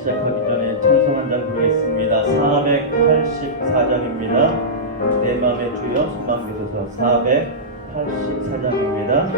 시작하기 전에 찬송 한 장 부르겠습니다. 484장입니다. 내 맘의 주여 소망 되소서. 484장입니다.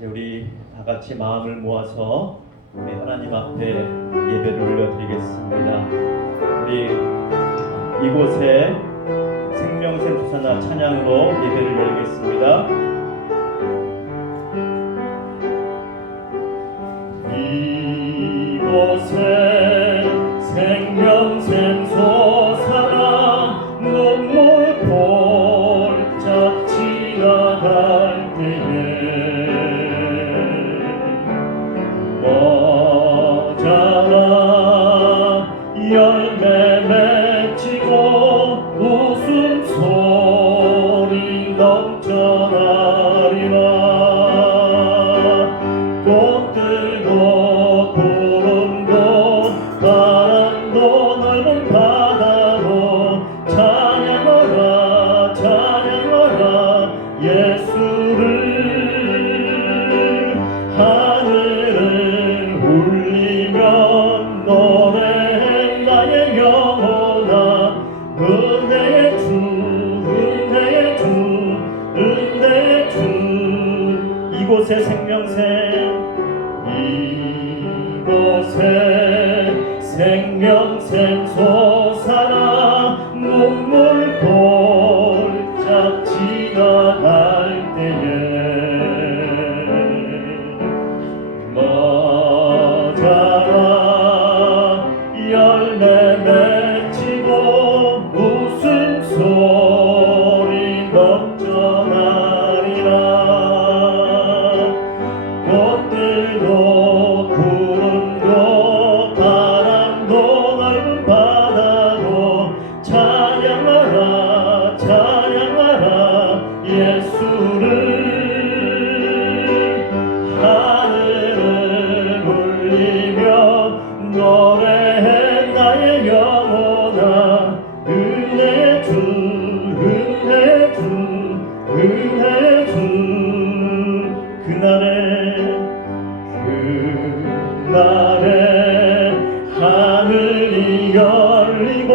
이제 우리 다 같이 마음을 모아서 우리 하나님 앞에 예배를 올려드리겠습니다. 우리 이곳에 생명샘 주사나 찬양으로 예배를 열겠습니다. 이곳에 생명샘 솟아나 눈물 골짝 지나갈 때에 모자라 열매 맺히고 웃음소리 넘쳐나리라. 꽃들도 구름도 바람도 넓은 바다도 찬양하라 찬양하라 예수를. 하늘을 울리며 노래해 나의 영혼아. 은혜의 주 은혜의 주 은혜의 주. 이곳에 생명샘 이곳에 생명샘 솟아나 눈물 골짝 지나갈 때에 모자라 열매 맺히고 웃음소리 넘쳐나리라. 꽃들도 구름도 바람도 넓은 바다도 찬양하라 찬양하라 예수를. 하늘을 울리며 노래해 나의 영혼아. 은혜의 주 은혜의 주 은혜의 주. 그날에 하늘이 열리고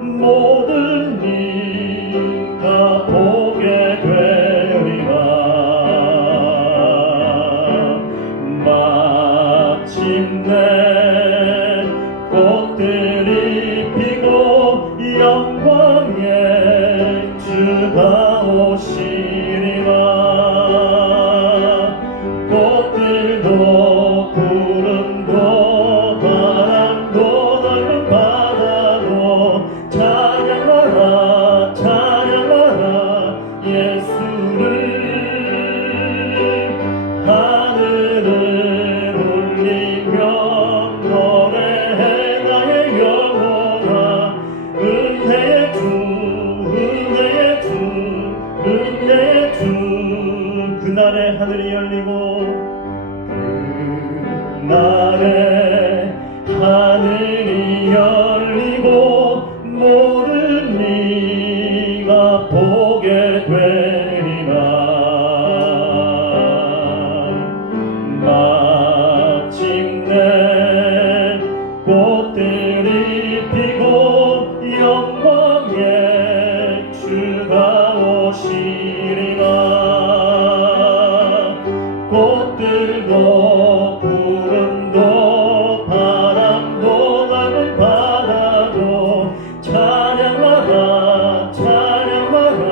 모든 이가 보게 되리라. 마침내 꽃들이 피고 영광의 주가 오시리라. 꽃들도 구름도 바람도 넓은 바다도 찬양하라 찬양하라 예수를. 하늘을 울리며 노래해 나의 영혼아. 은혜의 주 은혜의 주 은혜의 주. 그날에 하늘이 열리고 그날에 하늘이 열리고 모든 이가 보게 되리라. 마침내 꽃들이 피고 영광의 주가 오시리라. 꽃들도 구름도 바람도 넓은 바다도 찬양하라 찬양하라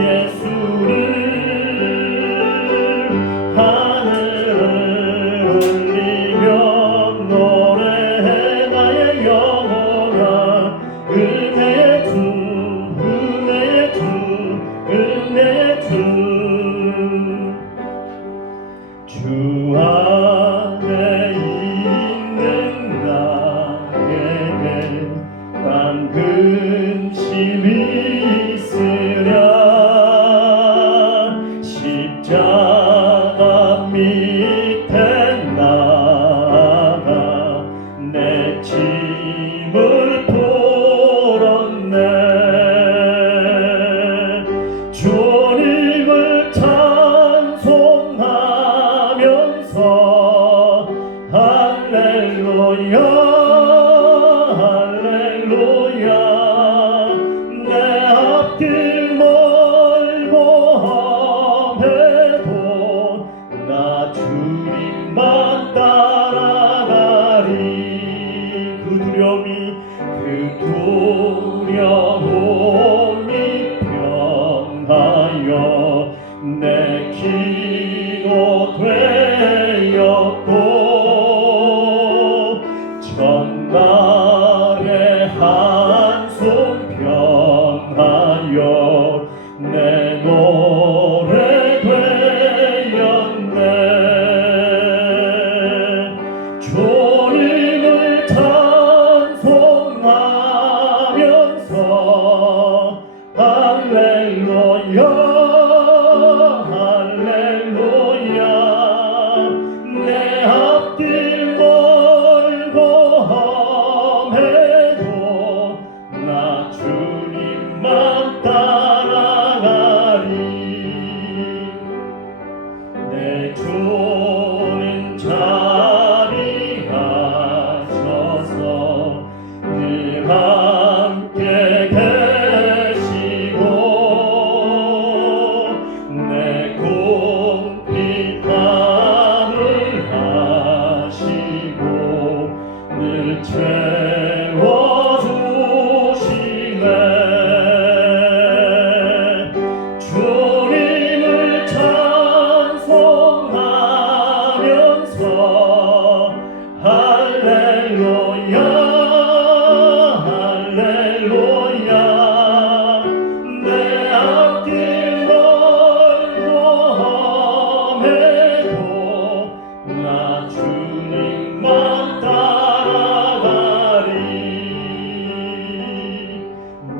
예수를. 하늘을 울리며 노래해 나의 영혼아. 은혜의 주 은혜의 주 은혜의 주. 주 안에 있는 나에게 난 근심이 있으랴. 십자가 밑에 나가 내 짐을 풀었네. 주님을 찬송하면서 할렐루야 할렐루야. 내 앞길 멀고 함에도 기도 되었고 전날의 한숨 변하여 내 노래 되었네. 주님을 찬송하면서 할렐루야 할렐루야. 내 앞길 멀고 험해도 나 주님만 따라가리. 내 주는 자리하셔서 늘 함께 계시고 내 궁핍함을 하시고 늘 채워주시네. 주님을 찬송하면서 할렐루야 할렐루야. 내 앞길 멀고 험해도 나 주님만 따라가리.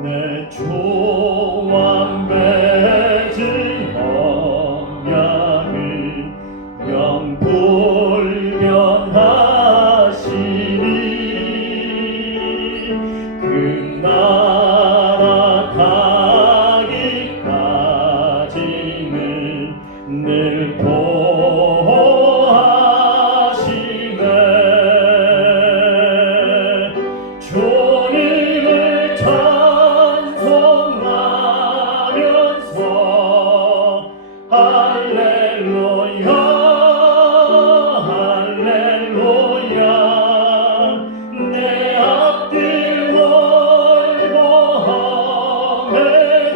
내 조왕 맺은 언약을 영불변하시니 그 나라 가기까지는 늘 보호하시네. 주님을 찬송하면서 할렐루야 할렐루야. 내 앞길 멀고 험해도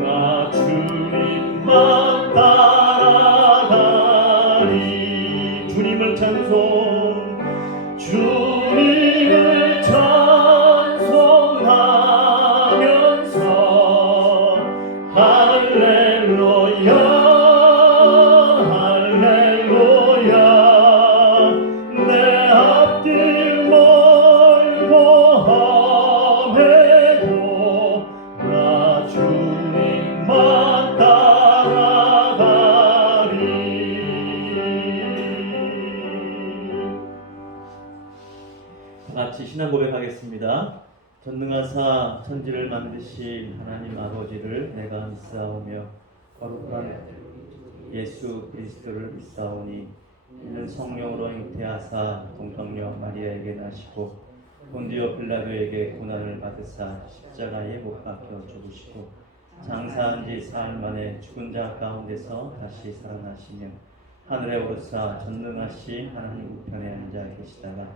나 주님만 따라가리. 주님을 찬송하면서 할렐루야 할렐루야. 내 앞길 멀고 험해도 나 주님만 따라가리. 같이 신앙 고백하겠습니다. 전능하사 천지를 만드신 하나님 아버지를 내가 믿사오며 거룩한 예수 그리스도를 믿사오니 이는 성령으로 잉태하사 동정녀 마리아에게 나시고 본디오 빌라도에게 고난을 받으사 십자가에 못 박혀 죽으시고 장사한 지 사흘 만에 죽은 자 가운데서 다시 살아나시며 하늘에 오르사 전능하신 하나님 우편에 앉아 계시다가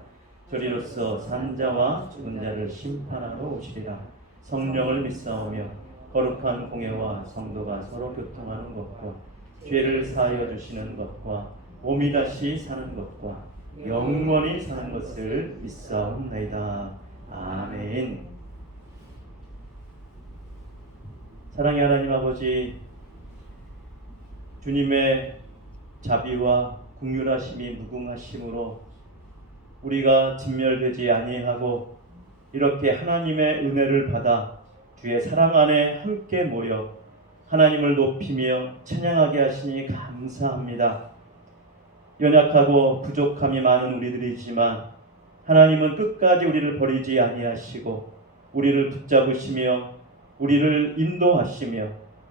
저리로서 산 자와 죽은 자를 심판하러 오시리라. 성령을 믿사오며 거룩한 공예와 성도가 서로 교통하는 것과 죄를 사하여 주시는 것과 몸이 다시 사는 것과 영원히 사는 것을 믿사옵나이다. 아멘. 사랑의 하나님 아버지, 주님의 자비와 긍휼하심이 무궁하심으로 우리가 진멸되지 아니하고 이렇게 하나님의 은혜를 받아 주의 사랑 안에 함께 모여 하나님을 높이며 찬양하게 하시니 감사합니다. 연약하고 부족함이 많은 우리들이지만 하나님은 끝까지 우리를 버리지 아니하시고 우리를 붙잡으시며 우리를 인도하시며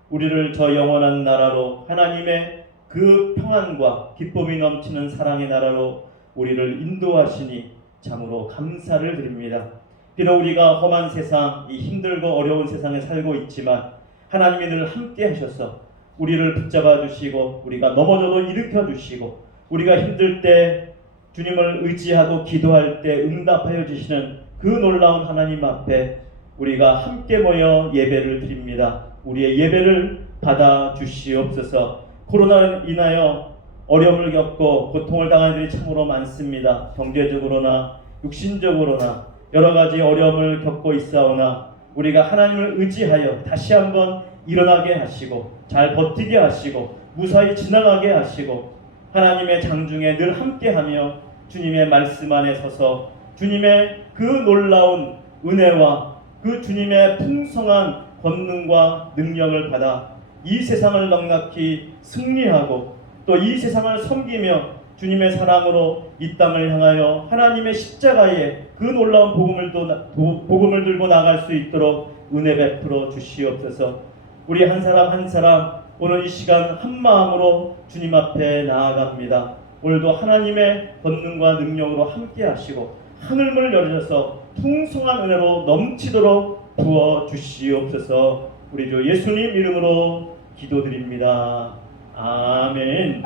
우리를 저 영원한 나라로 하나님의 그 평안과 기쁨이 넘치는 사랑의 나라로 우리를 인도하시니 참으로 감사를 드립니다. 비록 우리가 험한 세상, 이 힘들고 어려운 세상에 살고 있지만 하나님이 늘 함께 하셔서 우리를 붙잡아 주시고 우리가 넘어져도 일으켜 주시고 우리가 힘들 때 주님을 의지하고 기도할 때 응답하여 주시는 그 놀라운 하나님 앞에 우리가 함께 모여 예배를 드립니다. 우리의 예배를 받아 주시옵소서. 코로나로 인하여 어려움을 겪고 고통을 당하는 일이 참으로 많습니다. 경제적으로나 육신적으로나 여러 가지 어려움을 겪고 있사오나 우리가 하나님을 의지하여 다시 한번 일어나게 하시고 잘 버티게 하시고 무사히 지나가게 하시고 하나님의 장중에 늘 함께하며 주님의 말씀 안에 서서 주님의 그 놀라운 은혜와 그 주님의 풍성한 권능과 능력을 받아 이 세상을 넉넉히 승리하고 또 이 세상을 섬기며 주님의 사랑으로 이 땅을 향하여 하나님의 십자가에 그 놀라운 복음을 들고 나갈 수 있도록 은혜 베풀어 주시옵소서. 우리 한 사람 한 사람 오늘 이 시간 한 마음으로 주님 앞에 나아갑니다. 오늘도 하나님의 권능과 능력으로 함께 하시고 하늘문을 열어서 풍성한 은혜로 넘치도록 부어 주시옵소서. 우리 주 예수님 이름으로 기도드립니다. 아멘.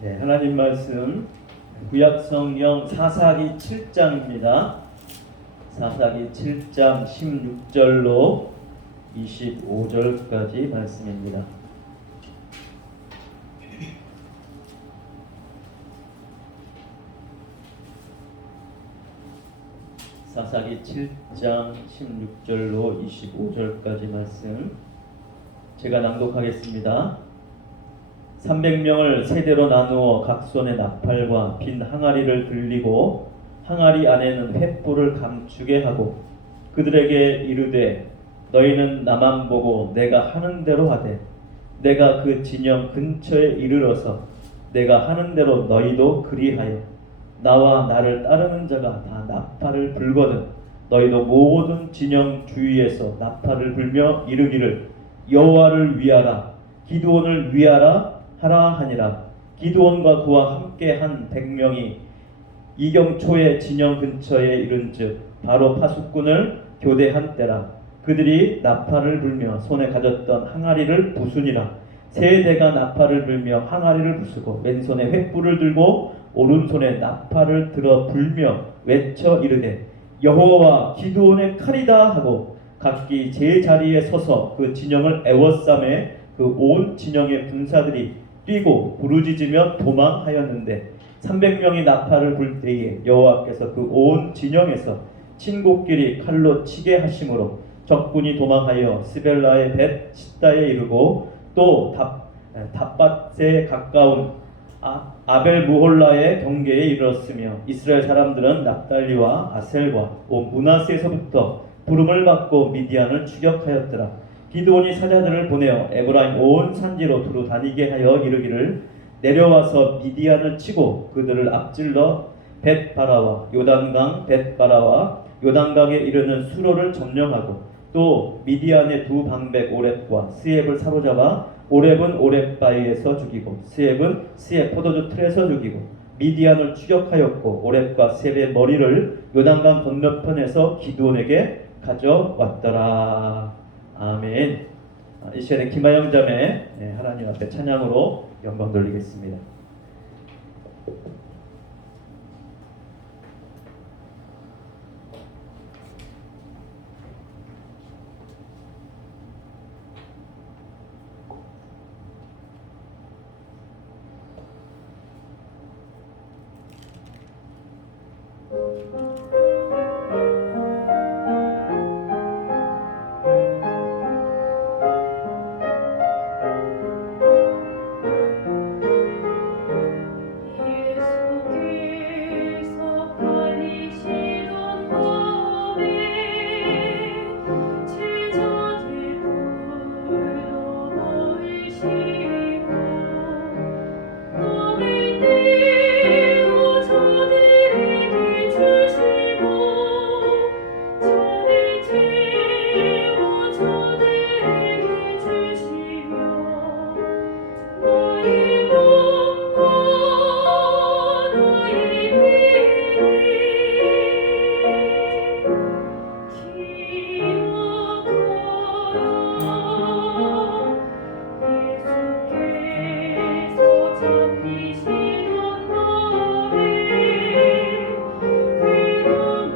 네, 하나님 말씀 구약성경 사사기 7장입니다. 사사기 7장 16절로 25절까지 말씀입니다. 사사기 7장 16절로 25절까지 말씀 제가 낭독하겠습니다. 300명을 세대로 나누어 각 손에 나팔과 빈 항아리를 들리고 항아리 안에는 횃불을 감추게 하고 그들에게 이르되 너희는 나만 보고 내가 하는 대로 하되 내가 그 진영 근처에 이르러서 내가 하는 대로 너희도 그리하여 나와 나를 따르는 자가 다 나팔을 불거든 너희도 모든 진영 주위에서 나팔을 불며 이르기를 여호와를 위하라 기드온을 위하라 하라 하니라. 기드온과 그와 함께한 100명이 이경초의 진영 근처에 이른즉 바로 파수꾼을 교대한 때라. 그들이 나팔을 불며 손에 가졌던 항아리를 부수니라. 세 대가 나팔을 불며 항아리를 부수고 왼손에 횃불을 들고 오른손에 나팔을 들어 불며 외쳐 이르되 여호와 기드온의 칼이다 하고 각기 제 자리에 서서 그 진영을 에워싸매 그 온 진영의 군사들이 뛰고 부르짖으며 도망하였는데 300명이 나팔을 불 때에 여호와께서 그 온 진영에서 친곡끼리 칼로 치게 하심으로 적군이 도망하여 스벨라의 벳 시다에 이르고 또 답밭에 가까운 아벨 무홀라의 경계에 이르렀으며 이스라엘 사람들은 납달리와 아셀과 온 므낫세에서부터 부름을 받고 미디안을 추격하였더라. 기드온이 사자들을 보내어 에브라임 온 산지로 두루 다니게 하여 이르기를 내려와서 미디안을 치고 그들을 앞질러 벳바라와 요단강 벳바라와 요단강에 이르는 수로를 점령하고 또 미디안의 두 방백 오렙과 스엡을 사로잡아 오렙은 오렙 바위에서 죽이고 스엡은 스엡 포도주 틀에서 죽이고 미디안을 추격하였고 오렙과 스엡의 머리를 요단강 건너편에서 기드온에게 가져왔더라. 아멘. 이 시간에 김하영 자매 하나님 앞에 찬양으로 영광 돌리겠습니다. 예수 잡히시던 마음에 괴로움을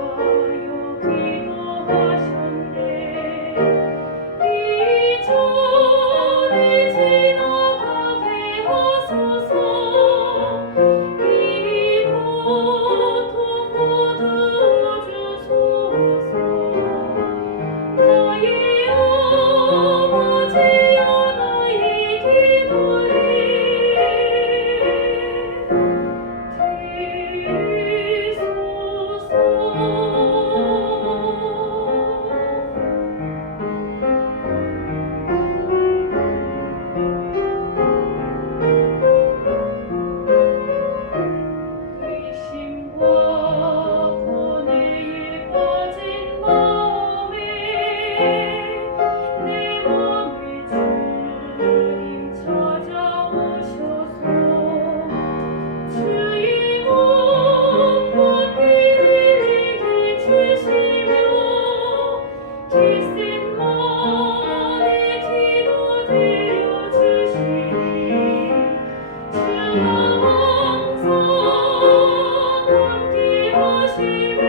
쌓여 기도하셨네. 이전을 지나가게 하소서. 이 고통 거두어 주소서. 나의 아버지여, 나의 기도를 들으소서. 의심과 고뇌에 빠진 마음에 내 맘을 주님 찾아오셔서 주의 몸과 피를 내게 주시며 깃센만의 기도 되어 주시니 주가 항상 함께 하심을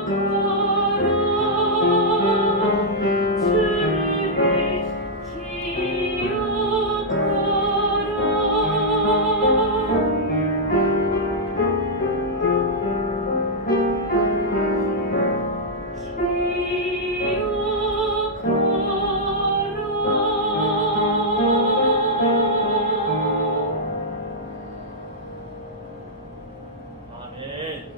기억하라. 주를 아멘.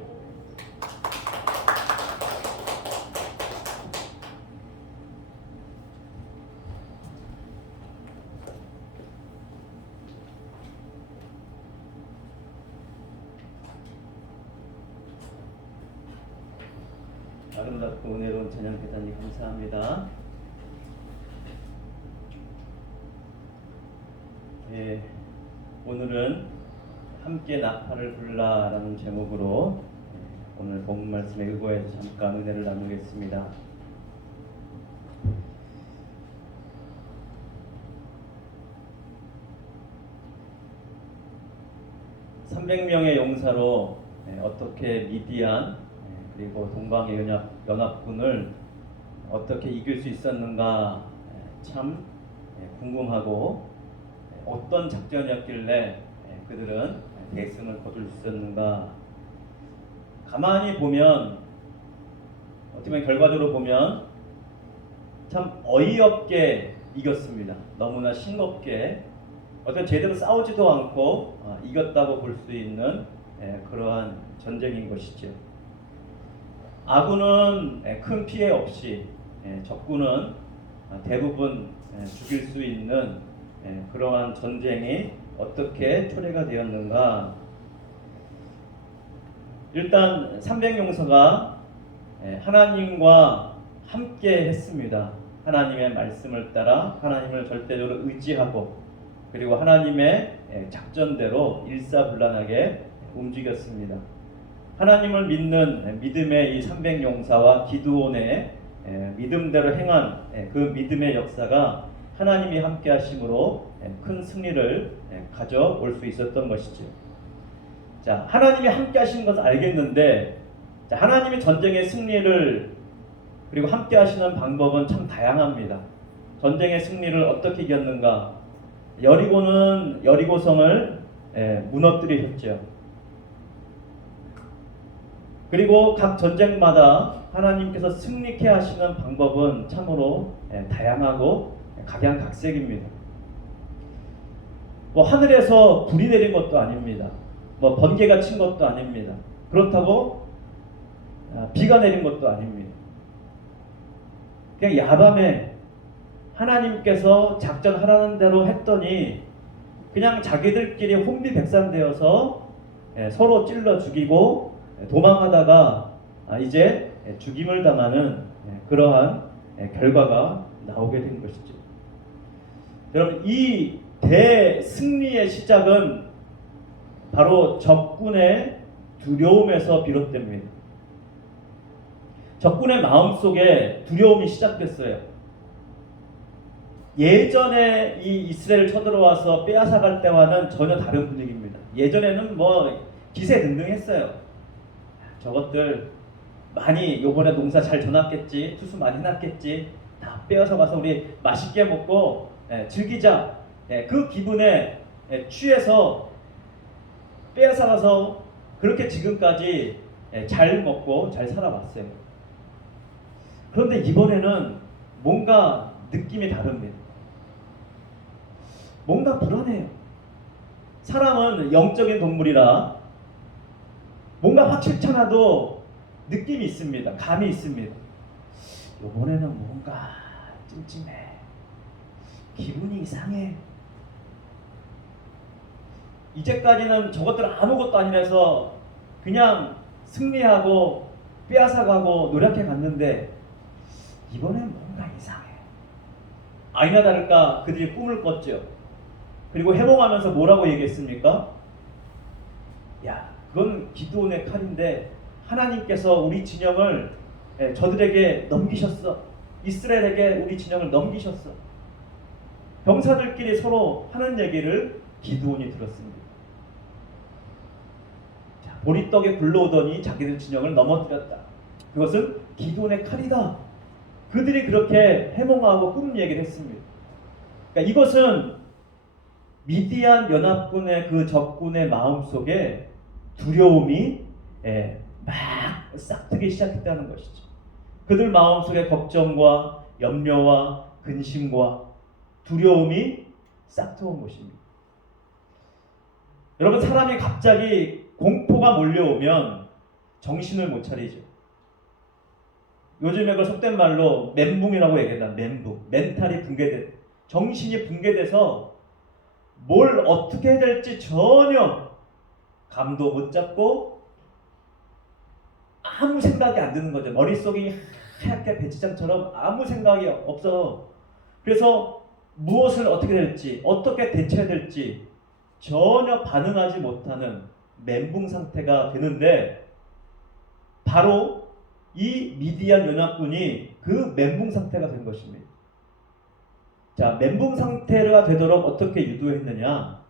아름답고 은혜로운 찬양 대단히 감사합니다. 예, 오늘은 함께 나팔을 불라라는 제목으로 오늘 본문 말씀에 의거해서 잠깐 은혜를 나누겠습니다. (300명의) 용사로 어떻게 미디안 그리고 동방의 연합군을 어떻게 이길 수 있었는가 참 궁금하고 어떤 작전이었길래 그들은 대승을 거둘 수 있었는가. 가만히 보면 어떻게 보면 결과적으로 보면 참 어이없게 이겼습니다. 너무나 싱겁게 어떤 제대로 싸우지도 않고 이겼다고 볼 수 있는 그러한 전쟁인 것이죠. 아군은 큰 피해 없이 적군은 대부분 죽일 수 있는 그러한 전쟁이 어떻게 초래가 되었는가. 일단 300용사가 하나님과 함께 했습니다. 하나님의 말씀을 따라 하나님을 절대적으로 의지하고 그리고 하나님의 작전대로 일사불란하게 움직였습니다. 하나님을 믿는 믿음의 이 300용사와 기드온의 믿음대로 행한 그 믿음의 역사가 하나님이 함께 하심으로 큰 승리를 가져올 수 있었던 것이죠. 자, 하나님이 함께 하시는 것을 알겠는데, 자, 하나님이 전쟁의 승리를 그리고 함께 하시는 방법은 참 다양합니다. 전쟁의 승리를 어떻게 이겼는가? 여리고성을 무너뜨리셨죠. 그리고 각 전쟁마다 하나님께서 승리케 하시는 방법은 참으로 다양하고 각양각색입니다. 뭐 하늘에서 불이 내린 것도 아닙니다. 뭐 번개가 친 것도 아닙니다. 그렇다고 비가 내린 것도 아닙니다. 그냥 야밤에 하나님께서 작전하라는 대로 했더니 그냥 자기들끼리 혼비백산되어서 서로 찔러 죽이고 도망하다가 이제 죽임을 당하는 그러한 결과가 나오게 된 것이죠. 여러분, 이 대승리의 시작은 바로 적군의 두려움에서 비롯됩니다. 적군의 마음속에 두려움이 시작됐어요. 예전에 이 이스라엘 쳐들어와서 빼앗아갈 때와는 전혀 다른 분위기입니다. 예전에는 뭐 기세등등했어요. 저것들 많이 요번에 농사 잘 져놨겠지, 투수 많이 해놨겠지, 다 빼앗아 가서 우리 맛있게 먹고 즐기자. 그 기분에 취해서 빼앗아 가서 그렇게 지금까지 잘 먹고 잘 살아왔어요. 그런데 이번에는 뭔가 느낌이 다릅니다. 뭔가 불안해요. 사람은 영적인 동물이라 뭔가 확실치 않아도 느낌이 있습니다. 감이 있습니다. 이번에는 뭔가 찜찜해. 기분이 이상해. 이제까지는 저것들 아무것도 아니라서 그냥 승리하고 빼앗아가고 노력해 갔는데 이번엔 뭔가 이상해. 아니나 다를까 그들이 꿈을 꿨죠. 그리고 해몽하면서 뭐라고 얘기했습니까? 야, 그건 기드온의 칼인데 하나님께서 우리 진영을 저들에게 넘기셨어. 이스라엘에게 우리 진영을 넘기셨어. 병사들끼리 서로 하는 얘기를 기드온이 들었습니다. 자, 보리떡에 굴러오더니 자기들 진영을 넘어뜨렸다. 그것은 기드온의 칼이다. 그들이 그렇게 해몽하고 꿈 얘기를 했습니다. 그러니까 이것은 미디안 연합군의 그 적군의 마음속에 두려움이 막 싹트기 시작했다는 것이죠. 그들 마음속에 걱정과 염려와 근심과 두려움이 싹트온 것입니다. 여러분, 사람이 갑자기 공포가 몰려오면 정신을 못 차리죠. 요즘에 그걸 속된 말로 멘붕이라고 얘기한다. 멘붕. 멘탈이 붕괴돼. 정신이 붕괴돼서 뭘 어떻게 해야 될지 전혀 감도 못 잡고 아무 생각이 안 드는 거죠. 머릿속이 하얗게 배치장처럼 아무 생각이 없어. 그래서 무엇을 어떻게 될지, 어떻게 대처해야 될지 전혀 반응하지 못하는 멘붕 상태가 되는데, 바로 이 미디안 연합군이 그 멘붕 상태가 된 것입니다. 자, 멘붕 상태가 되도록 어떻게 유도했느냐?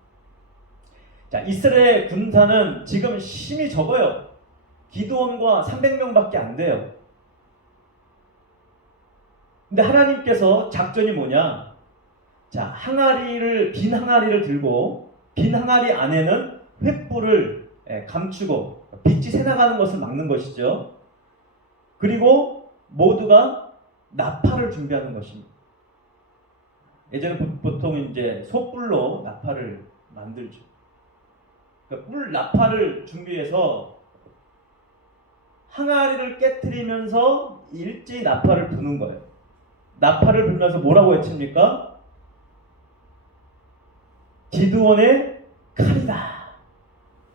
자, 이스라엘 군사는 지금 힘이 적어요. 기드온과 300명밖에 안 돼요. 근데 하나님께서 작전이 뭐냐? 자, 빈 항아리를 들고 빈 항아리 안에는 횃불을 감추고 빛이 새나가는 것을 막는 것이죠. 그리고 모두가 나팔을 준비하는 것입니다. 예전에 보통 이제 솥불로 나팔을 만들죠. 그러니까 뿔 나팔을 준비해서 항아리를 깨트리면서 일제히 나팔을 부는 거예요. 나팔을 불면서 뭐라고 외칩니까? 기드온의 칼이다.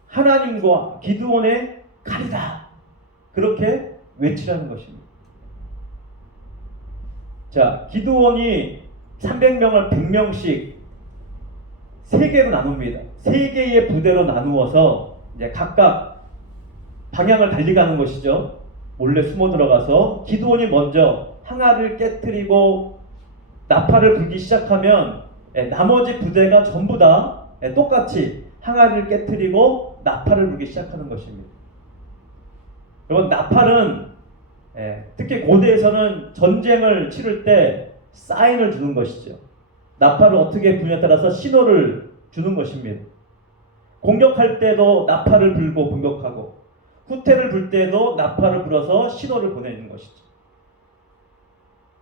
하나님과 기드온의 칼이다. 그렇게 외치라는 것입니다. 자, 기드온이 300명을 100명씩 3개로 나눕니다. 3개의 부대로 나누어서 이제 각각 방향을 달리 가는 것이죠. 몰래 숨어 들어가서 기드온이 먼저 항아리를 깨트리고 나팔을 불기 시작하면 나머지 부대가 전부 다 똑같이 항아리를 깨트리고 나팔을 불기 시작하는 것입니다. 여러분, 나팔은 특히 고대에서는 전쟁을 치를 때 사인을 주는 것이죠. 나팔을 어떻게 부냐에 따라서 신호를 주는 것입니다. 공격할 때도 나팔을 불고 공격하고, 후퇴를 불 때도 나팔을 불어서 신호를 보내는 것이죠.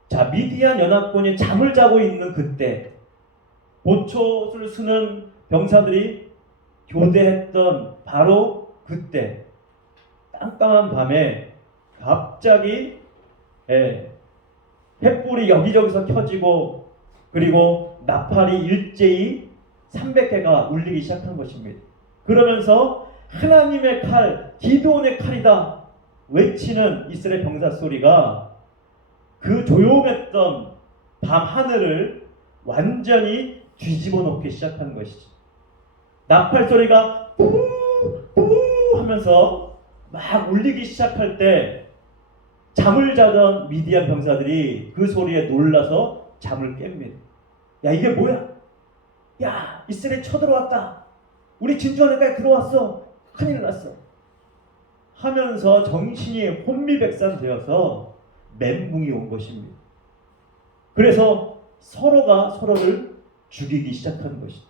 자, 미디안 연합군이 잠을 자고 있는 그때 보초를 쓰는 병사들이 교대했던 바로 그때 깜깜한 밤에 갑자기 횃불이 여기저기서 켜지고, 그리고 나팔이 일제히 300개가 울리기 시작한 것입니다. 그러면서 하나님의 칼, 기드온의 칼이다 외치는 이스라엘 병사 소리가 그 조용했던 밤 하늘을 완전히 뒤집어 놓기 시작한 것이죠. 나팔 소리가 뿌뿌 하면서 막 울리기 시작할 때 잠을 자던 미디안 병사들이 그 소리에 놀라서 잠을 깹니다. 야, 이게 뭐야? 야, 이스라엘이 쳐들어왔다. 우리 진주하늘까지 들어왔어. 큰일 났어. 하면서 정신이 혼미백산되어서 멘붕이 온 것입니다. 그래서 서로가 서로를 죽이기 시작하는 것이죠.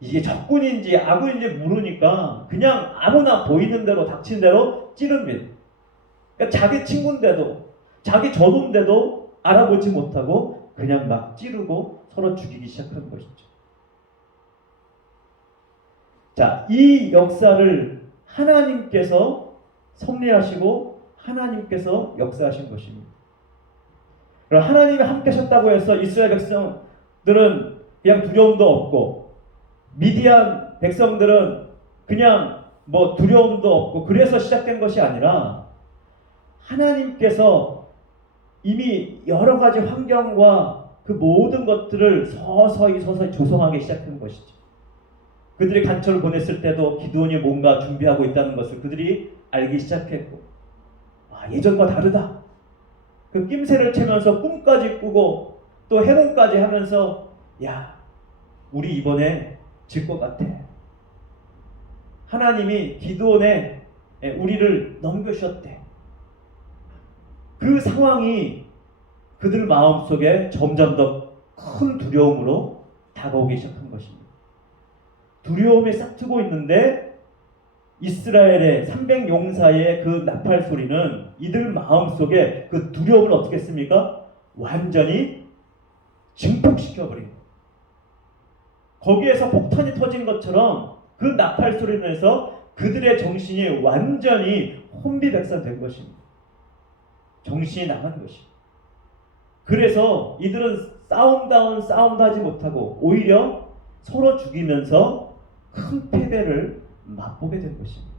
이게 적군인지 아군인지 모르니까 그냥 아무나 보이는 대로 닥친 대로 찌릅니다. 그러니까 자기 친구인데도 자기 전우인데도 알아보지 못하고 그냥 막 찌르고 서로 죽이기 시작하는 것이죠. 자, 이 역사를 하나님께서 섭리하시고 하나님께서 역사하신 것입니다. 그럼 하나님이 함께 하셨다고 해서 이스라엘 백성들은 그냥 두려움도 없고 미디안 백성들은 그냥 뭐 두려움도 없고 그래서 시작된 것이 아니라 하나님께서 이미 여러 가지 환경과 그 모든 것들을 서서히 조성하기 시작한 것이죠. 그들이 간초를 보냈을 때도 기드온이 뭔가 준비하고 있다는 것을 그들이 알기 시작했고, 아, 예전과 다르다. 그 낌새를 채면서 꿈까지 꾸고 또 해몽까지 하면서, 야, 우리 이번에 질 것 같아. 하나님이 기드온에 우리를 넘겨주셨대. 그 상황이 그들 마음속에 점점 더 큰 두려움으로 다가오기 시작한 것입니다. 두려움이 싹트고 있는데 이스라엘의 300용사의 그 나팔 소리는 이들 마음속에 그 두려움을 어떻게 했습니까? 완전히 증폭시켜버린 거예요. 거기에서 폭탄이 터진 것처럼 그 나팔 소리로 해서 그들의 정신이 완전히 혼비백산된 것입니다. 정신이 나간 것입니다. 그래서 이들은 싸움도 하지 못하고 오히려 서로 죽이면서 큰 패배를 맛보게 된 것입니다.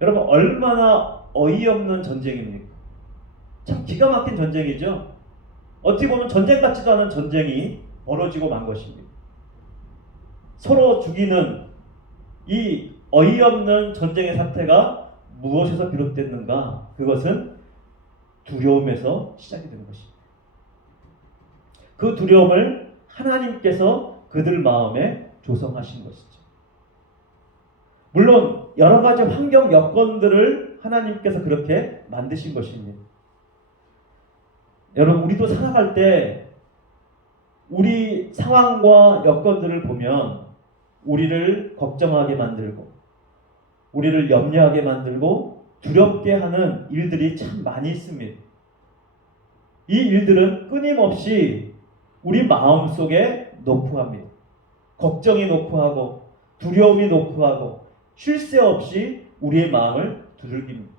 여러분, 얼마나 어이없는 전쟁입니까? 참 기가 막힌 전쟁이죠. 어떻게 보면 전쟁 같지도 않은 전쟁이 벌어지고 만 것입니다. 서로 죽이는 이 어이없는 전쟁의 사태가 무엇에서 비롯됐는가? 그것은 두려움에서 시작이 된 것입니다. 그 두려움을 하나님께서 그들 마음에 조성하신 것이죠. 물론 여러 가지 환경 여건들을 하나님께서 그렇게 만드신 것입니다. 여러분, 우리도 살아갈 때 우리 상황과 여건들을 보면 우리를 걱정하게 만들고 우리를 염려하게 만들고 두렵게 하는 일들이 참 많이 있습니다. 이 일들은 끊임없이 우리 마음속에 놓고 합니다. 걱정이 놓고 하고 두려움이 놓고 하고 쉴 새 없이 우리의 마음을 두들깁니다.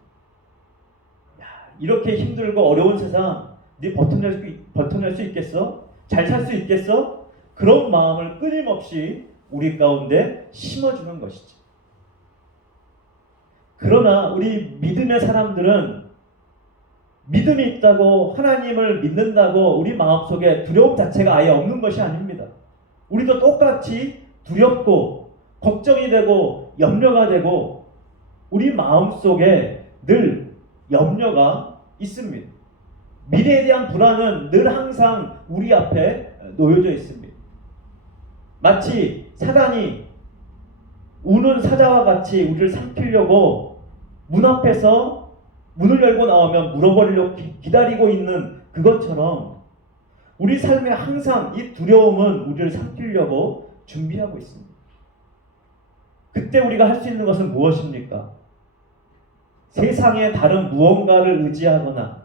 야, 이렇게 힘들고 어려운 세상 네 버텨낼 수 있겠어? 잘 살 수 있겠어? 그런 마음을 끊임없이 우리 가운데 심어주는 것이죠. 그러나 우리 믿음의 사람들은 믿음이 있다고 하나님을 믿는다고 우리 마음속에 두려움 자체가 아예 없는 것이 아닙니다. 우리도 똑같이 두렵고 걱정이 되고 염려가 되고 우리 마음속에 늘 염려가 있습니다. 미래에 대한 불안은 늘 항상 우리 앞에 놓여져 있습니다. 마치 사단이 우는 사자와 같이 우리를 삼키려고 문 앞에서 문을 열고 나오면 물어버리려고 기다리고 있는 그것처럼 우리 삶에 항상 이 두려움은 우리를 삼키려고 준비하고 있습니다. 그때 우리가 할 수 있는 것은 무엇입니까? 세상의 다른 무언가를 의지하거나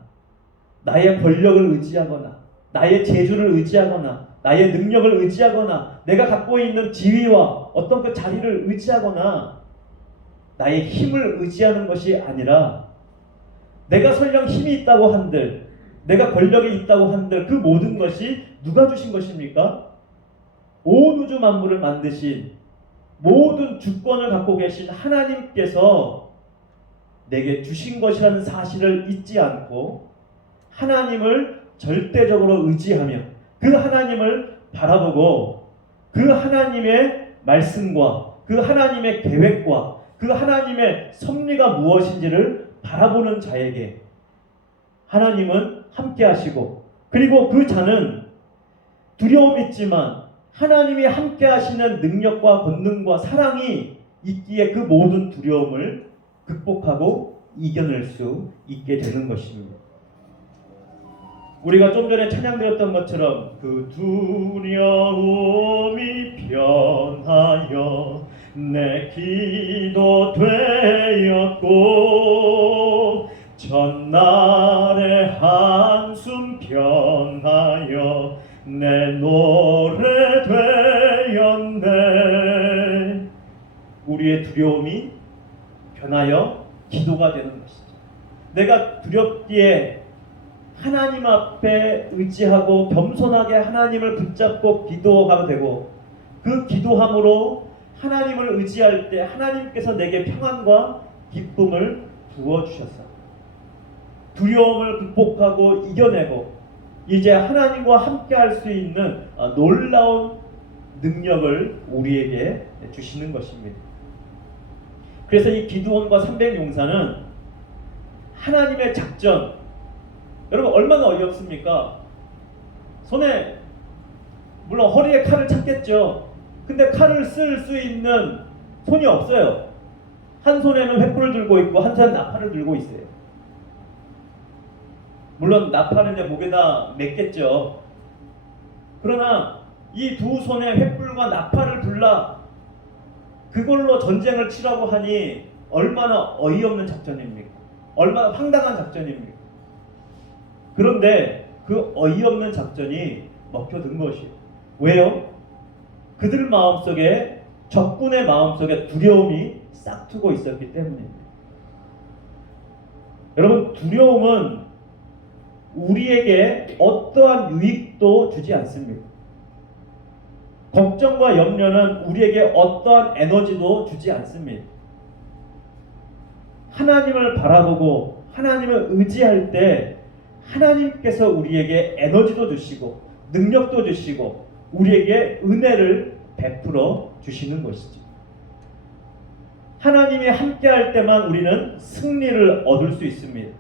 나의 권력을 의지하거나 나의 재주를 의지하거나 나의 능력을 의지하거나 내가 갖고 있는 지위와 어떤 그 자리를 의지하거나 나의 힘을 의지하는 것이 아니라 내가 설령 힘이 있다고 한들 내가 권력이 있다고 한들 그 모든 것이 누가 주신 것입니까? 온 우주 만물을 만드신 모든 주권을 갖고 계신 하나님께서 내게 주신 것이라는 사실을 잊지 않고 하나님을 절대적으로 의지하며 그 하나님을 바라보고 그 하나님의 말씀과 그 하나님의 계획과 그 하나님의 섭리가 무엇인지를 바라보는 자에게 하나님은 함께 하시고 그리고 그 자는 두려움이 있지만 하나님이 함께 하시는 능력과 권능과 사랑이 있기에 그 모든 두려움을 극복하고 이겨낼 수 있게 되는 것입니다. 우리가 좀 전에 찬양 드렸던 것처럼 그 두려움이 변하여 내 기도 되었고 전날의 한숨 변하여 내 노래 되었네. 우리의 두려움이 변하여 기도가 되는 것이죠. 내가 두렵기에 하나님 앞에 의지하고 겸손하게 하나님을 붙잡고 기도하게 되고 그 기도함으로 하나님을 의지할 때 하나님께서 내게 평안과 기쁨을 부어주셨어요. 두려움을 극복하고 이겨내고 이제 하나님과 함께 할 수 있는 놀라운 능력을 우리에게 주시는 것입니다. 그래서 이 기드온과 300용사는 하나님의 작전, 여러분 얼마나 어이없습니까? 손에 물론 허리에 칼을 찾겠죠. 근데 칼을 쓸 수 있는 손이 없어요. 한 손에는 횃불을 들고 있고 한 손에는 나팔을 들고 있어요. 물론 나팔은 이제 목에다 맸겠죠. 그러나 이 두 손에 횃불과 나팔을 불라 그걸로 전쟁을 치라고 하니 얼마나 어이없는 작전입니까? 얼마나 황당한 작전입니까? 그런데 그 어이없는 작전이 먹혀든 것이에요. 왜요? 그들 마음속에 적군의 마음속에 두려움이 싹트고 있었기 때문입니다. 여러분 두려움은 우리에게 어떠한 유익도 주지 않습니다. 걱정과 염려는 우리에게 어떠한 에너지도 주지 않습니다. 하나님을 바라보고 하나님을 의지할 때 하나님께서 우리에게 에너지도 주시고 능력도 주시고 우리에게 은혜를 베풀어 주시는 것이죠. 하나님이 함께할 때만 우리는 승리를 얻을 수 있습니다.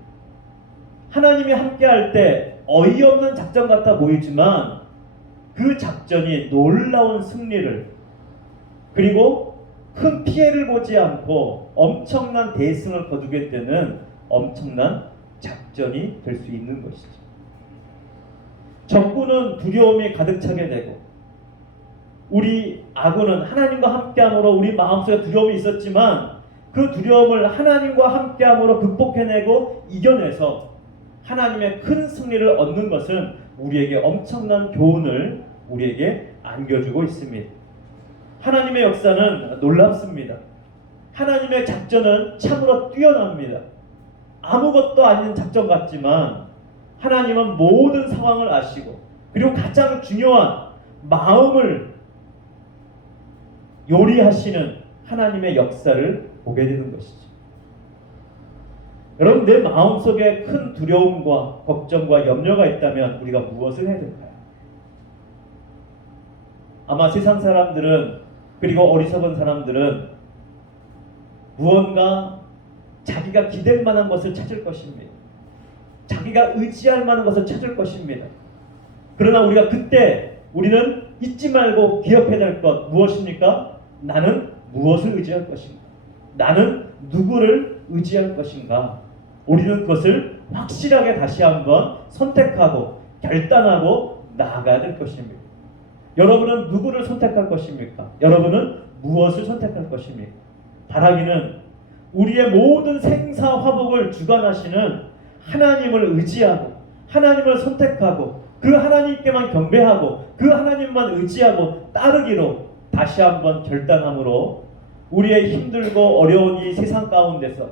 하나님이 함께할 때 어이없는 작전 같아 보이지만 그 작전이 놀라운 승리를 그리고 큰 피해를 보지 않고 엄청난 대승을 거두게 되는 엄청난 작전이 될 수 있는 것이죠. 적군은 두려움이 가득 차게 되고 우리 아군은 하나님과 함께함으로 우리 마음속에 두려움이 있었지만 그 두려움을 하나님과 함께함으로 극복해내고 이겨내서 하나님의 큰 승리를 얻는 것은 우리에게 엄청난 교훈을 우리에게 안겨주고 있습니다. 하나님의 역사는 놀랍습니다. 하나님의 작전은 참으로 뛰어납니다. 아무것도 아닌 작전 같지만 하나님은 모든 상황을 아시고 그리고 가장 중요한 마음을 요리하시는 하나님의 역사를 보게 되는 것이죠. 여러분 내 마음속에 큰 두려움과 걱정과 염려가 있다면 우리가 무엇을 해야 될까요? 아마 세상 사람들은 그리고 어리석은 사람들은 무언가 자기가 기댈 만한 것을 찾을 것입니다. 자기가 의지할 만한 것을 찾을 것입니다. 그러나 우리가 그때 우리는 잊지 말고 기억해야 될 것 무엇입니까? 나는 무엇을 의지할 것인가? 나는 누구를 의지할 것인가? 우리는 그것을 확실하게 다시 한번 선택하고 결단하고 나아가야 될 것입니다. 여러분은 누구를 선택할 것입니까? 여러분은 무엇을 선택할 것입니까? 바라기는 우리의 모든 생사화복을 주관하시는 하나님을 의지하고 하나님을 선택하고 그 하나님께만 경배하고 그 하나님만 의지하고 따르기로 다시 한번 결단함으로 우리의 힘들고 어려운 이 세상 가운데서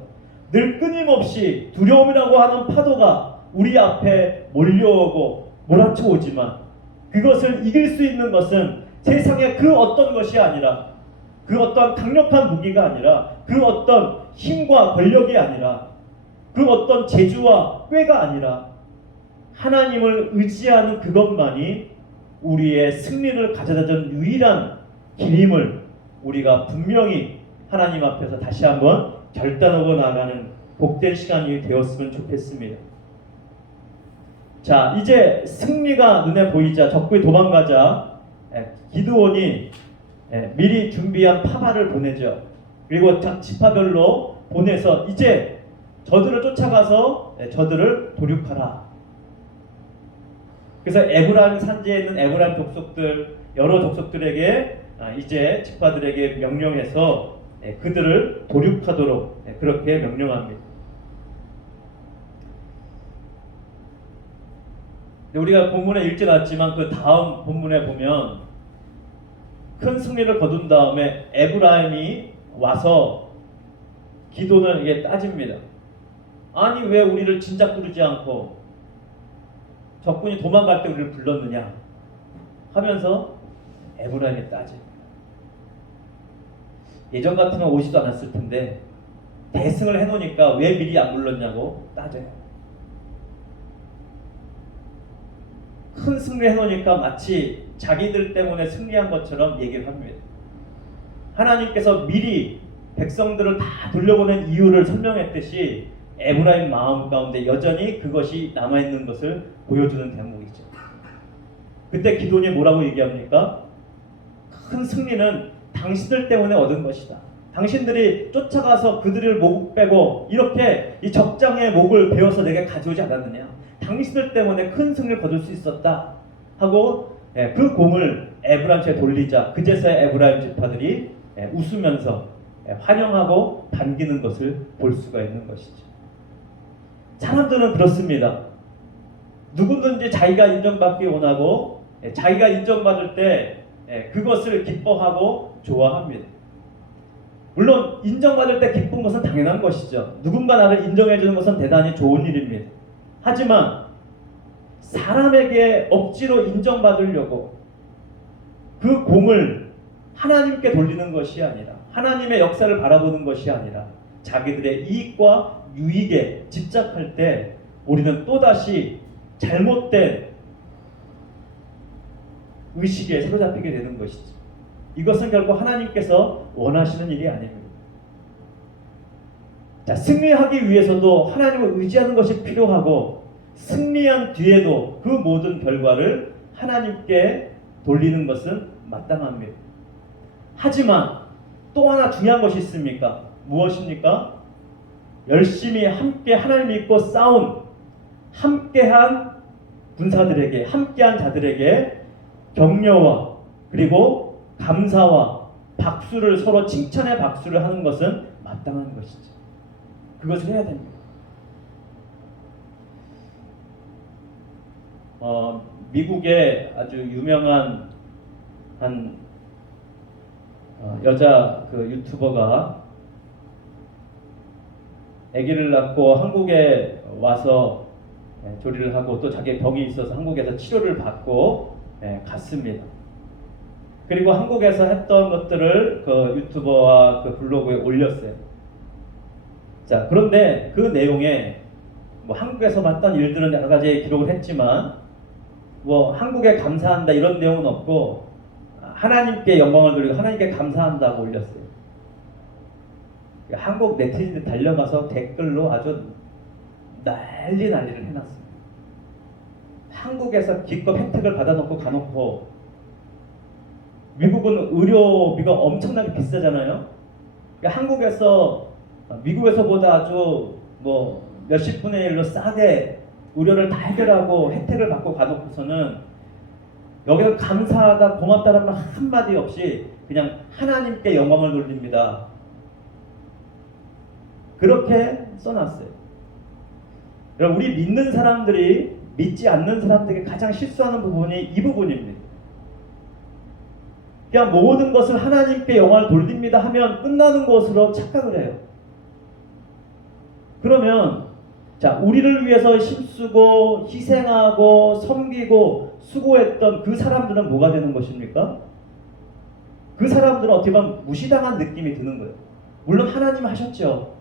늘 끊임없이 두려움이라고 하는 파도가 우리 앞에 몰려오고 몰아쳐오지만 그것을 이길 수 있는 것은 세상의 그 어떤 것이 아니라 그 어떤 강력한 무기가 아니라 그 어떤 힘과 권력이 아니라 그 어떤 재주와 꾀가 아니라 하나님을 의지하는 그것만이 우리의 승리를 가져다준 유일한 길임을 우리가 분명히 하나님 앞에서 다시 한번 결단하고 나가는 복된 시간이 되었으면 좋겠습니다. 자, 이제 승리가 눈에 보이자 적군이 도망가자 기드온이 미리 준비한 파발을 보내죠. 그리고 각 지파별로 보내서 이제 저들을 쫓아가서 저들을 도륙하라. 그래서 에브라임 산지에 있는 에브라임 족속들 여러 족속들에게 이제 지파들에게 명령해서 그들을 도륙하도록 그렇게 명령합니다. 우리가 본문에 읽지 않았지만 그 다음 본문에 보면 큰 승리를 거둔 다음에 에브라임이 와서 기돈을 이게 따집니다. 아니 왜 우리를 진작 부르지 않고 적군이 도망갈 때 우리를 불렀느냐 하면서 에브라임이 따집니다. 예전 같으면 오지도 않았을 텐데 대승을 해놓으니까 왜 미리 안 불렀냐고 따져요. 큰 승리 해놓으니까 마치 자기들 때문에 승리한 것처럼 얘기를 합니다. 하나님께서 미리 백성들을 다 돌려보낸 이유를 설명했듯이 에브라임 마음 가운데 여전히 그것이 남아있는 것을 보여주는 대목이죠. 그때 기돈이 뭐라고 얘기합니까? 큰 승리는 당신들 때문에 얻은 것이다. 당신들이 쫓아가서 그들을 목 빼고 이렇게 이 적장의 목을 베어서 내게 가져오지 않았느냐. 당신들 때문에 큰 승리를 거둘 수 있었다 하고 그 공을 에브라임께 돌리자 그제서야 에브라임 지파들이 웃으면서 환영하고 반기는 것을 볼 수가 있는 것이죠. 사람들은 그렇습니다. 누구든지 자기가 인정받기 원하고 자기가 인정받을 때 그것을 기뻐하고 좋아합니다. 물론 인정받을 때 기쁜 것은 당연한 것이죠. 누군가 나를 인정해 주는 것은 대단히 좋은 일입니다. 하지만 사람에게 억지로 인정받으려고 그 공을 하나님께 돌리는 것이 아니라 하나님의 역사를 바라보는 것이 아니라 자기들의 이익과 유익에 집착할 때 우리는 또다시 잘못된 의식에 사로잡히게 되는 것이죠. 이것은 결국 하나님께서 원하시는 일이 아닙니다. 자, 승리하기 위해서도 하나님을 의지하는 것이 필요하고 승리한 뒤에도 그 모든 결과를 하나님께 돌리는 것은 마땅합니다. 하지만 또 하나 중요한 것이 있습니까? 무엇입니까? 열심히 함께 하나님 믿고 싸운 함께한 군사들에게 함께한 자들에게 격려와 그리고 감사와 박수를 서로 칭찬의 박수를 하는 것은 마땅한 것이죠. 그것을 해야 됩니다. 미국의 아주 유명한 한 여자 그 유튜버가 아기를 낳고 한국에 와서 조리를 하고 또 자기 병이 있어서 한국에서 치료를 받고 갔습니다. 그리고 한국에서 했던 것들을 그 유튜버와 그 블로그에 올렸어요. 자, 그런데 그 내용에 뭐 한국에서 봤던 일들은 여러 가지 기록을 했지만 뭐 한국에 감사한다 이런 내용은 없고 하나님께 영광을 돌리고 하나님께 감사한다고 올렸어요. 한국 네티즌들 달려가서 댓글로 아주 난리를 해놨습니다. 한국에서 기껏 혜택을 받아놓고 가놓고 미국은 의료비가 엄청나게 비싸잖아요. 그러니까 한국에서 미국에서보다 아주 뭐 몇십 분의 1로 싸게 의료를 다 해결하고 혜택을 받고 가놓고서는 여기서 감사하다 고맙다는 말 한마디 없이 그냥 하나님께 영광을 돌립니다. 그렇게 써놨어요. 여러분, 우리 믿는 사람들이 믿지 않는 사람들에게 가장 실수하는 부분이 이 부분입니다. 그냥 모든 것을 하나님께 영광을 돌립니다 하면 끝나는 것으로 착각을 해요. 그러면 자, 우리를 위해서 힘쓰고 희생하고 섬기고 수고했던 그 사람들은 뭐가 되는 것입니까? 그 사람들은 어떻게 보면 무시당한 느낌이 드는 거예요. 물론 하나님 하셨죠.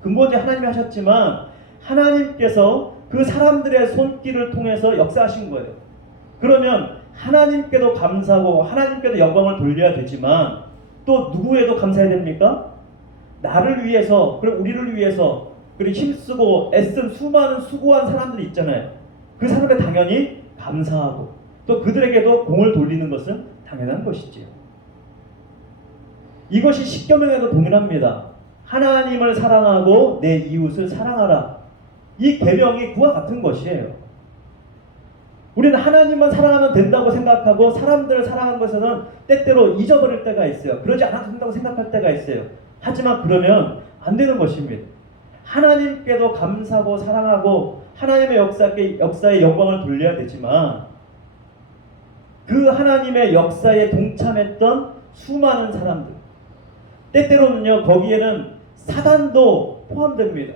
근본적으로 하나님이 하셨지만 하나님께서 그 사람들의 손길을 통해서 역사하신 거예요. 그러면 하나님께도 감사하고 하나님께도 영광을 돌려야 되지만 또 누구에도 감사해야 됩니까? 나를 위해서 그리고 우리를 위해서 그리고 힘쓰고 애쓴 수많은 수고한 사람들이 있잖아요. 그 사람에 당연히 감사하고 또 그들에게도 공을 돌리는 것은 당연한 것이지요. 이것이 십계명에도 동일합니다. 하나님을 사랑하고 내 이웃을 사랑하라. 이 계명이 그와 같은 것이에요. 우리는 하나님만 사랑하면 된다고 생각하고 사람들을 사랑하는 것에는 때때로 잊어버릴 때가 있어요. 그러지 않아도 된다고 생각할 때가 있어요. 하지만 그러면 안 되는 것입니다. 하나님께도 감사하고 사랑하고 하나님의 역사에 영광을 돌려야 되지만 그 하나님의 역사에 동참했던 수많은 사람들, 때때로는요 거기에는 사단도 포함됩니다.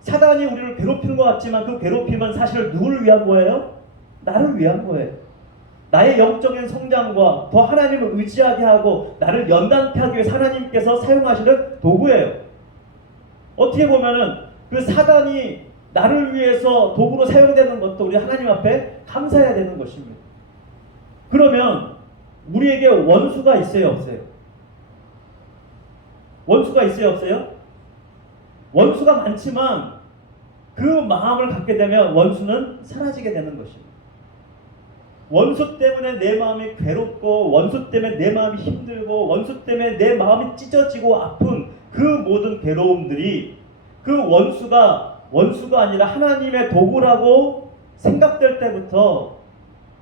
사단이 우리를 괴롭히는 것 같지만 그 괴롭힘은 사실 누구를 위한 거예요? 나를 위한 거예요. 나의 영적인 성장과 더 하나님을 의지하게 하고 나를 연단케 하기 위해 하나님께서 사용하시는 도구예요. 어떻게 보면은 그 사단이 나를 위해서 도구로 사용되는 것도 우리 하나님 앞에 감사해야 되는 것입니다. 그러면 우리에게 원수가 있어요, 없어요? 원수가 있어요, 없어요? 원수가 많지만 그 마음을 갖게 되면 원수는 사라지게 되는 것입니다. 원수 때문에 내 마음이 괴롭고 원수 때문에 내 마음이 힘들고 원수 때문에 내 마음이 찢어지고 아픈 그 모든 괴로움들이 그 원수가 아니라 하나님의 도구라고 생각될 때부터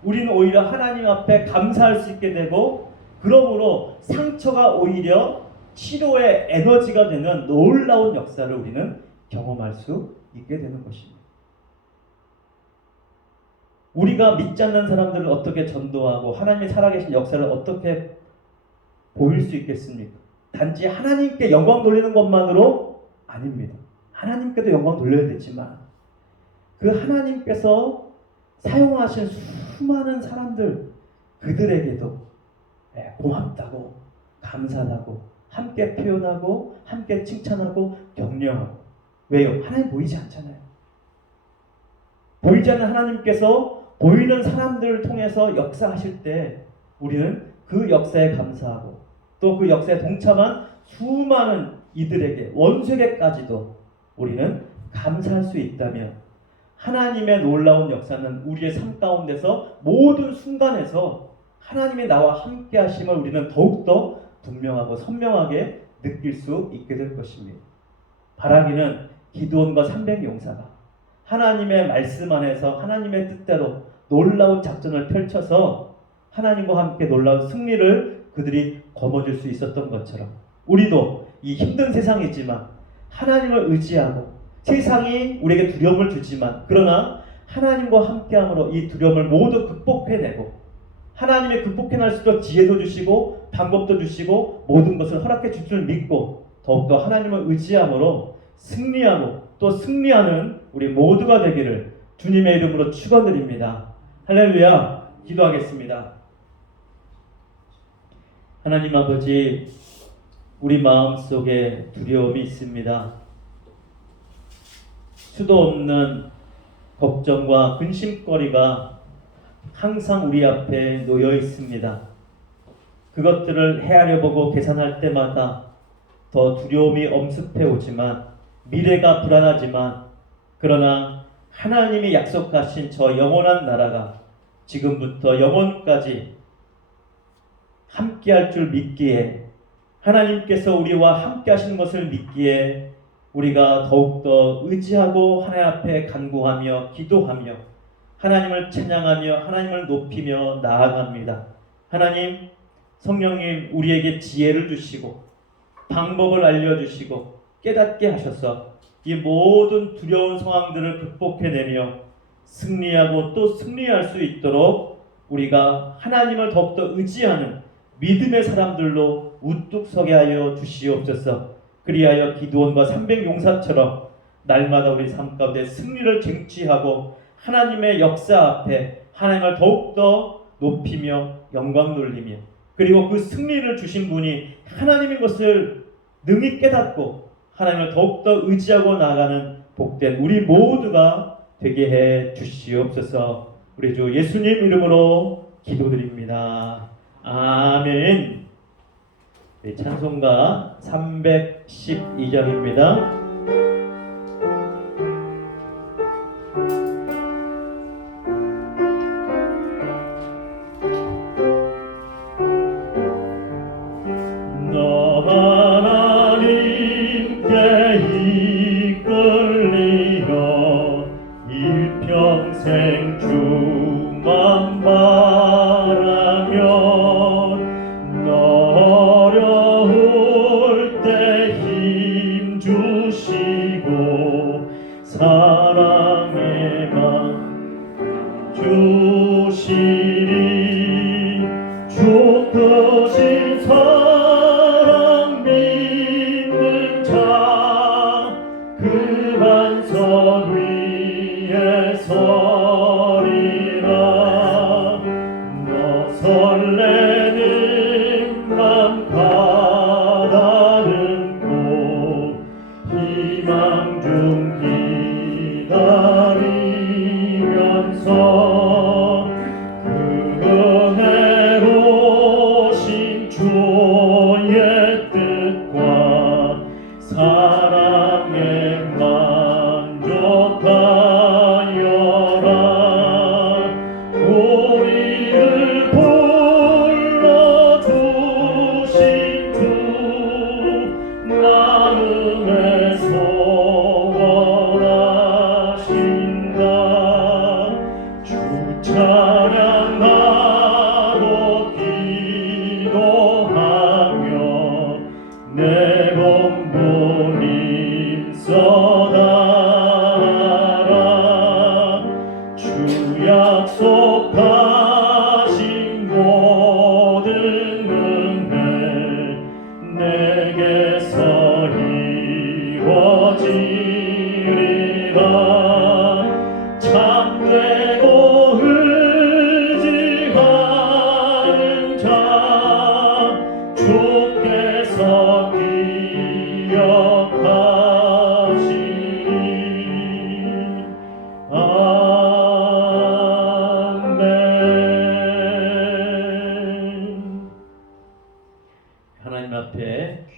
우리는 오히려 하나님 앞에 감사할 수 있게 되고 그러므로 상처가 오히려 치료의 에너지가 되는 놀라운 역사를 우리는 경험할 수 있게 되는 것입니다. 우리가 믿지 않는 사람들을 어떻게 전도하고 하나님이 살아계신 역사를 어떻게 보일 수 있겠습니까? 단지 하나님께 영광 돌리는 것만으로 아닙니다. 하나님께도 영광 돌려야 되지만 그 하나님께서 사용하신 수많은 사람들 그들에게도 고맙다고 감사하고 함께 표현하고 함께 칭찬하고 격려하고 왜요? 하나님 보이지 않잖아요. 보이지 않는 하나님께서 보이는 사람들을 통해서 역사하실 때 우리는 그 역사에 감사하고 또 그 역사에 동참한 수많은 이들에게 원수에게까지도 우리는 감사할 수 있다면 하나님의 놀라운 역사는 우리의 삶 가운데서 모든 순간에서 하나님의 나와 함께 하심을 우리는 더욱더 분명하고 선명하게 느낄 수 있게 될 것입니다. 바라기는 기드온과 300용사가 하나님의 말씀 안에서 하나님의 뜻대로 놀라운 작전을 펼쳐서 하나님과 함께 놀라운 승리를 그들이 거머쥘 수 있었던 것처럼 우리도 이 힘든 세상이지만 하나님을 의지하고 세상이 우리에게 두려움을 주지만 그러나 하나님과 함께함으로 이 두려움을 모두 극복해내고 하나님이 극복해낼 수 있도록 지혜도 주시고 방법도 주시고 모든 것을 허락해 줄 줄 믿고 더욱더 하나님을 의지함으로 승리하고 또 승리하는 우리 모두가 되기를 주님의 이름으로 축원드립니다. 할렐루야. 기도하겠습니다. 하나님 아버지, 우리 마음속에 두려움이 있습니다. 수도 없는 걱정과 근심거리가 항상 우리 앞에 놓여 있습니다. 그것들을 헤아려 보고 계산할 때마다 더 두려움이 엄습해 오지만 미래가 불안하지만 그러나 하나님이 약속하신 저 영원한 나라가 지금부터 영원까지 함께할 줄 믿기에 하나님께서 우리와 함께 하시는 것을 믿기에 우리가 더욱더 의지하고 하나님 앞에 간구하며 기도하며 하나님을 찬양하며 하나님을 높이며 나아갑니다. 하나님, 성령님 우리에게 지혜를 주시고 방법을 알려주시고 깨닫게 하셔서 이 모든 두려운 상황들을 극복해내며 승리하고 또 승리할 수 있도록 우리가 하나님을 더욱더 의지하는 믿음의 사람들로 우뚝 서게 하여 주시옵소서. 그리하여 기드온과 300용사처럼 날마다 우리 삶 가운데 승리를 쟁취하고 하나님의 역사 앞에 하나님을 더욱더 높이며 영광 돌리며 그리고 그 승리를 주신 분이 하나님인 것을 능히 깨닫고 하나님을 더욱더 의지하고 나아가는 복된 우리 모두가 되게 해 주시옵소서. 우리 주 예수님 이름으로 기도드립니다. 아멘. 찬송가 312장입니다.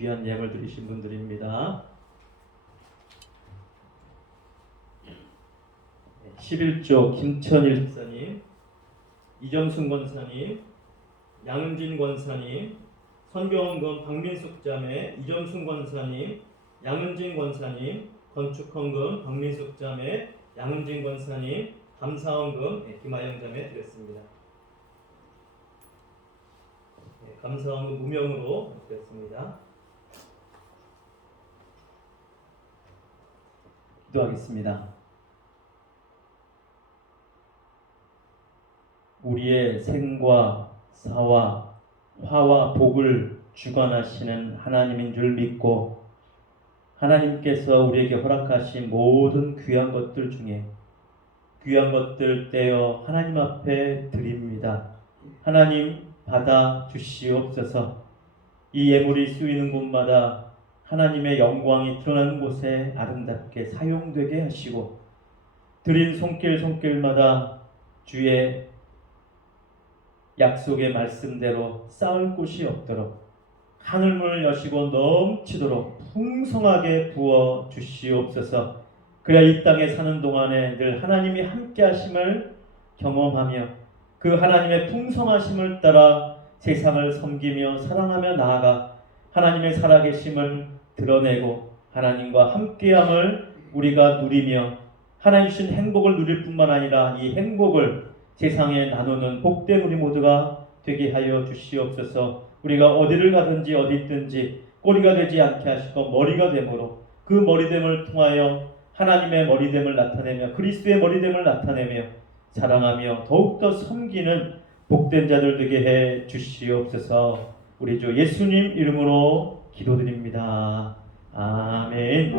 귀한 예물 드리신 분들입니다. 11조 김천일 집사님, 이정순 권사님, 양은진 권사님, 선교헌금 박민숙 자매, 이정순 권사님, 양은진 권사님, 건축헌금 박민숙 자매, 양은진 권사님, 감사헌금 김아영 자매 드렸습니다. 감사헌금 무명으로 드렸습니다. 기도하겠습니다. 우리의 생과 사와 화와 복을 주관하시는 하나님인 줄 믿고 하나님께서 우리에게 허락하신 모든 귀한 것들 중에 귀한 것들 떼어 하나님 앞에 드립니다. 하나님 받아 주시옵소서. 이 예물이 쓰이는 곳마다 하나님의 영광이 드러나는 곳에 아름답게 사용되게 하시고 드린 손길마다 주의 약속의 말씀대로 쌓을 곳이 없도록 하늘문을 여시고 넘치도록 풍성하게 부어 주시옵소서. 그래야 이 땅에 사는 동안에 늘 하나님이 함께 하심을 경험하며 그 하나님의 풍성하심을 따라 세상을 섬기며 사랑하며 나아가 하나님의 살아계심을 드러내고 하나님과 함께함을 우리가 누리며 하나님 주신 행복을 누릴 뿐만 아니라 이 행복을 세상에 나누는 복된 우리 모두가 되게 하여 주시옵소서. 우리가 어디를 가든지 어디 있든지 꼬리가 되지 않게 하시고 머리가 되므로 그 머리됨을 통하여 하나님의 머리됨을 나타내며 그리스도의 머리됨을 나타내며 사랑하며 더욱더 섬기는 복된 자들 되게 해 주시옵소서. 우리 주 예수님 이름으로 기도드립니다. 아멘.